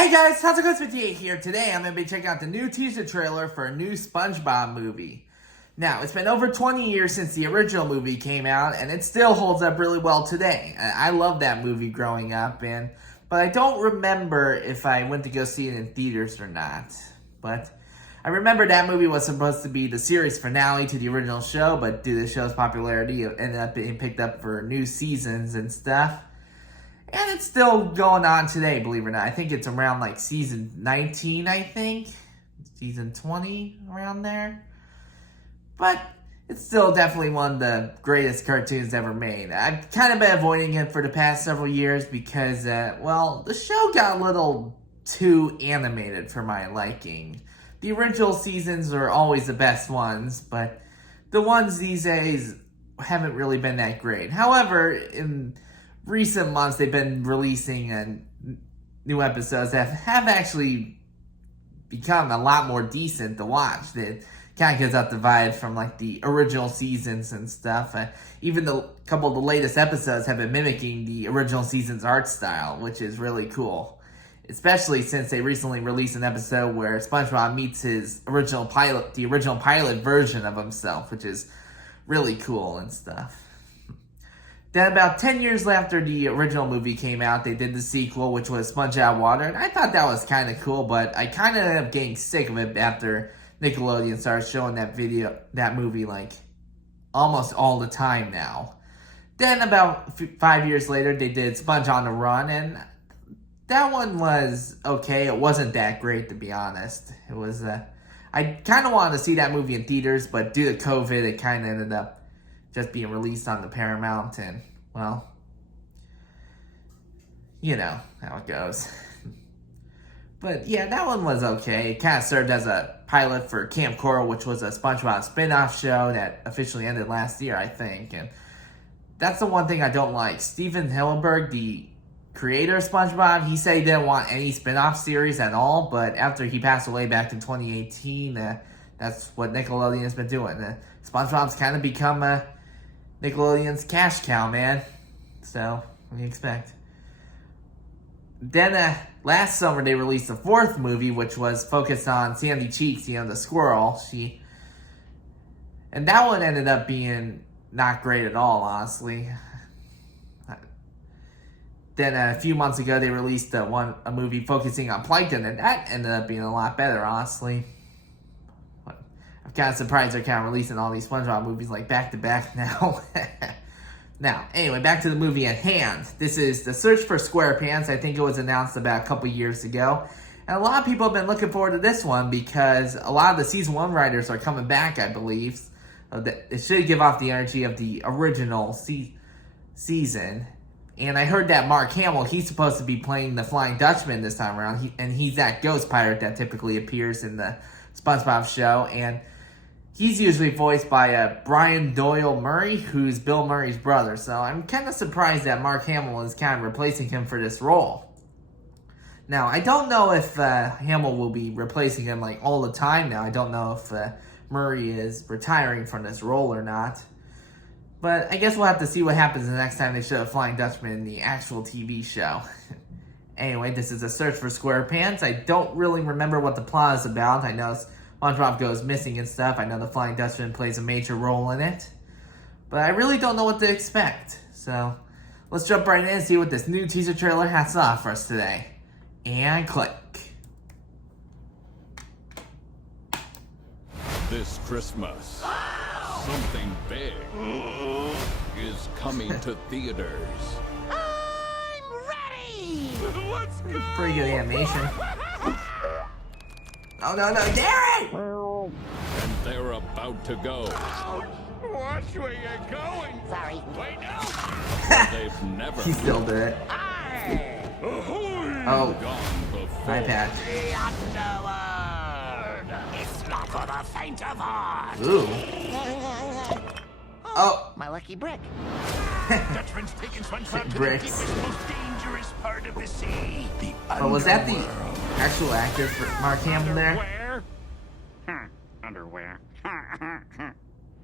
Hey guys, how's it going? It's 58 here. Today I'm going to be checking out the new teaser trailer for a new SpongeBob movie. Now, it's been over 20 years since the original movie came out, and it still holds up really well today. I love that movie growing up, but I don't remember if I went to go see it in theaters or not. But I remember that movie was supposed to be the series finale to the original show, but due to the show's popularity, it ended up being picked up for new seasons and stuff. And it's still going on today, believe it or not. I think it's around like season 19, I think. Season 20, around there. But it's still definitely one of the greatest cartoons ever made. I've kind of been avoiding it for the past several years because, the show got a little too animated for my liking. The original seasons are always the best ones, but the ones these days haven't really been that great. However, in recent months, they've been releasing new episodes that have actually become a lot more decent to watch. That kind of gives up the vibe from like the original seasons and stuff. Even a couple of the latest episodes have been mimicking the original season's art style, which is really cool. Especially since they recently released an episode where SpongeBob meets his original pilot version of himself, which is really cool and stuff. Then about 10 years after the original movie came out, they did the sequel, which was Sponge Out Water. And I thought that was kind of cool, but I kind of ended up getting sick of it after Nickelodeon started showing that movie, like, almost all the time now. Then about 5 years later, they did Sponge on the Run, and that one was okay. It wasn't that great, to be honest. It was, I kind of wanted to see that movie in theaters, but due to COVID, it kind of ended up just being released on the Paramount, and, well, you know how it goes. But, yeah, that one was okay. It kind of served as a pilot for Camp Coral, which was a SpongeBob spin-off show that officially ended last year, I think, and that's the one thing I don't like. Steven Hillenburg, the creator of SpongeBob, he said he didn't want any spin-off series at all, but after he passed away back in 2018, that's what Nickelodeon has been doing. SpongeBob's kind of become Nickelodeon's cash cow, man. So, what do you expect? Then, last summer, they released the fourth movie, which was focused on Sandy Cheeks, the squirrel. And that one ended up being not great at all, honestly. Then, a few months ago, they released a movie focusing on Plankton, and that ended up being a lot better, honestly. I'm kind of surprised they're kind of releasing all these SpongeBob movies like back-to-back now. Now, anyway, back to the movie at hand. This is The Search for SquarePants. I think it was announced about a couple years ago. And a lot of people have been looking forward to this one because a lot of the Season 1 writers are coming back, I believe. It should give off the energy of the original season. And I heard that Mark Hamill, he's supposed to be playing the Flying Dutchman this time around. And he's that ghost pirate that typically appears in the SpongeBob show. And he's usually voiced by Brian Doyle Murray, who's Bill Murray's brother. So I'm kind of surprised that Mark Hamill is kind of replacing him for this role. Now, I don't know if Hamill will be replacing him like all the time now. I don't know if Murray is retiring from this role or not. But I guess we'll have to see what happens the next time they show Flying Dutchman in the actual TV show. Anyway, this is A Search for SquarePants. I don't really remember what the plot is about. I know SpongeBob goes missing and stuff. I know the Flying Dutchman plays a major role in it. But I really don't know what to expect. So, let's jump right in and see what this new teaser trailer has to offer us today. And click. This Christmas, something big is coming to theaters. I'm ready! Let's go! Pretty good animation. Oh, no, Darren! And they're about to go. Watch where you're going! Sorry. Wait, no! They've never He still did it. Oh, gone before. my patch. The underworld! It's not for the faint of heart! Ooh. Oh. My lucky brick. Dutchman's taking SpongeBob to the Bricks. deepest, most dangerous part of the sea. The Oh, was that the underworld. actual actor for Mark Hamill there? Underwear? Underwear.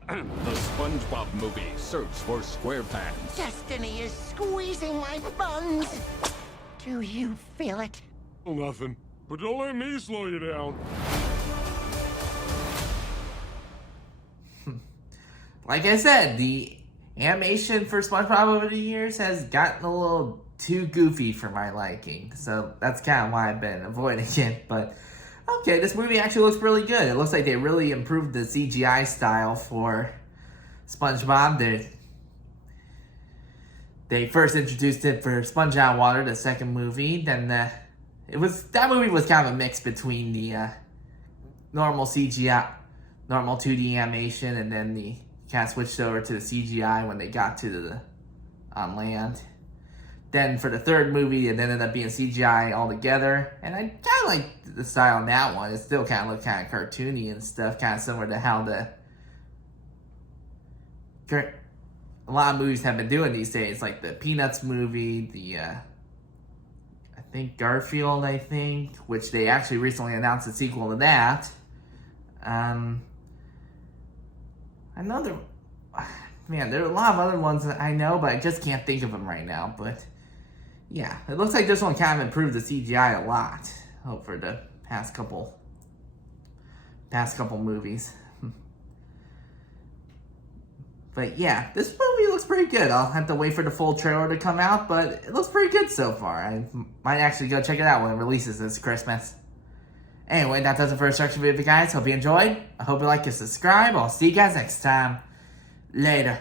The SpongeBob Movie, Search for SquarePants. Destiny is squeezing my buns. Do you feel it? Nothing. But don't let me slow you down. Like I said, the animation for SpongeBob over the years has gotten a little too goofy for my liking. So that's kind of why I've been avoiding it. But okay, this movie actually looks really good. It looks like they really improved the CGI style for SpongeBob. They first introduced it for Sponge Out Water, the second movie. Then that movie was kind of a mix between the normal CGI, normal 2D animation, and then the kind of switched over to the CGI when they got to on land. Then for the third movie, it ended up being CGI altogether, and I kind of like the style in that one. It still kind of looked kind of cartoony and stuff, kind of similar to how a lot of movies have been doing these days, like the Peanuts movie, I think Garfield, which they actually recently announced a sequel to that. I know there are a lot of other ones that I know, but I just can't think of them right now. But yeah, it looks like this one kind of improved the CGI a lot over the past couple movies. But yeah, this movie looks pretty good. I'll have to wait for the full trailer to come out, but it looks pretty good so far. I might actually go check it out when it releases this Christmas. Anyway, that does it for a section video, guys. Hope you enjoyed. I hope you like and subscribe. I'll see you guys next time. Later.